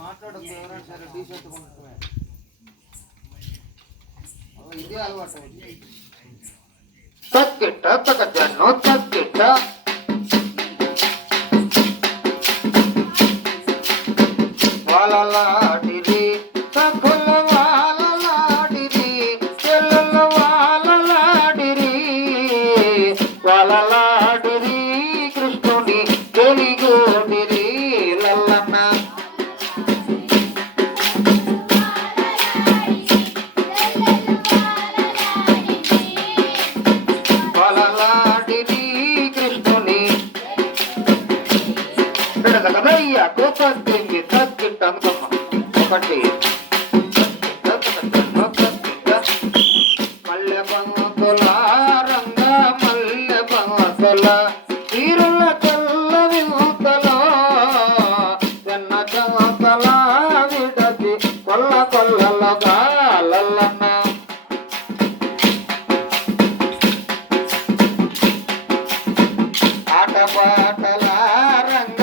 మాట్లాడదు ఎవరైనా సరే టీషర్ట్ కొంటున్నామే ఇదే అలవాటు తక్కిట్ట తగ్గను తక్కిట్ట వాలలాడిరి తక్కుల వాలలాడిరి చెల్లెల వాలలాడిరి వాలలాడిరి కృష్ణుని గెలిగోడిరి లల్లన్న వాలలాడిరి కృష్ణుని కదయ్య కోపంది తగ్గిట్ట అనుకోమ్మ ఒకటి మల్లె బంతుల రంగ మల్లె బంతుల తీరుల తెల్ల విముతల వెన్న చమతల విడచి కొల్ల కొల్లలుగా లల్లన్న ఆటపాటల రంగ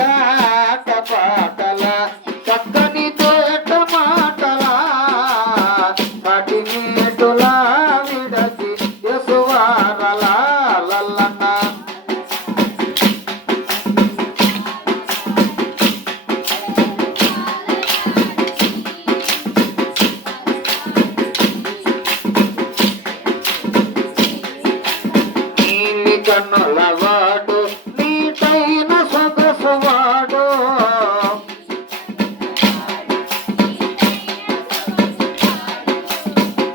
ఆటపాటల చక్కని తోట మాటల వాటి మేటుల విడచి యసువారల లల్లన్న నీలి కన్నుల వాడు నీటైన సొగసు వాడు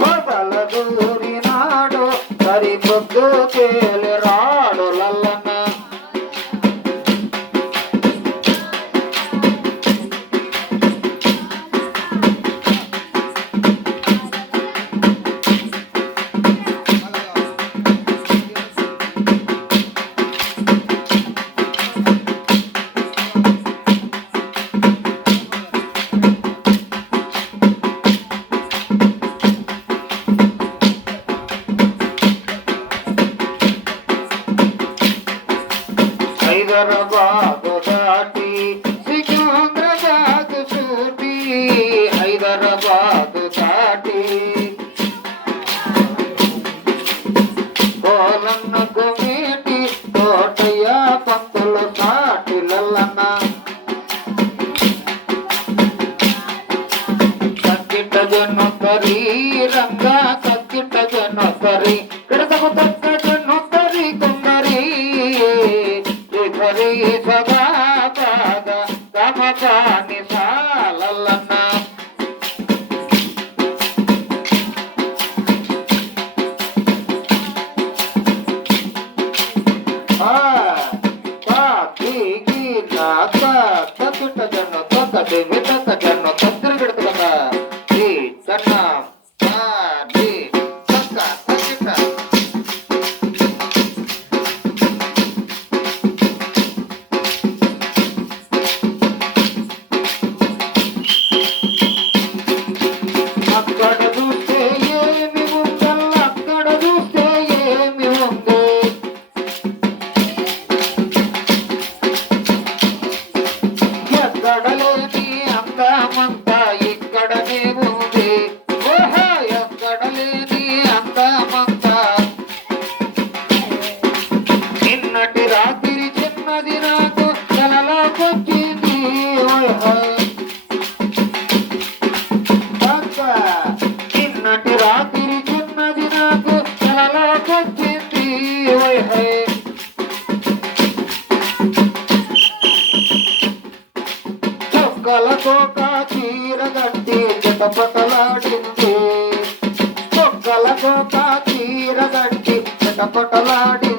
పొదల దూరినాడు సరి పొద్దు తేలి రాడు లల్లన్న హైదరాబాదు దాటి సికింద్రాబాద్ చూపి హైదరాబాదు దాటి కోలన్న గుమేటి తోటయ్య పంతుల సాటి లల్లన్న కక్కిట జనొక్కరి రంగ కక్కిట జనొక్కరి కిడతకు తక్క జనొక్కరి కొందరి హరి సదా పాద గమపాని సాలల్లన్న తక్కిట జన్ను తొక్కటి వితక్క జన్ను తొక్కరి పెడుతున్నా ఈ కన్నా తొక్క తక్కిట అక్కడ చూస్తే ఏమి ఉందల్ల అక్కడ చూస్తే ఏమి ఉంది ఎక్కడ లేని అందమంతా ఇక్కడనే ఉంది ఓహో ఎక్కడ లేని అందమంతా నిన్నటి రాత్రి చిన్నది నాకు కలలోకొచ్చింది ఓహో నిన్నటి రాత్రి చిన్నది నాకు కలలోకొచ్చింది ఓహో చొక్కలకోక చీర గట్టి చటపటలాడింది చొక్కలకోక చీర గట్టి చటపటలాడి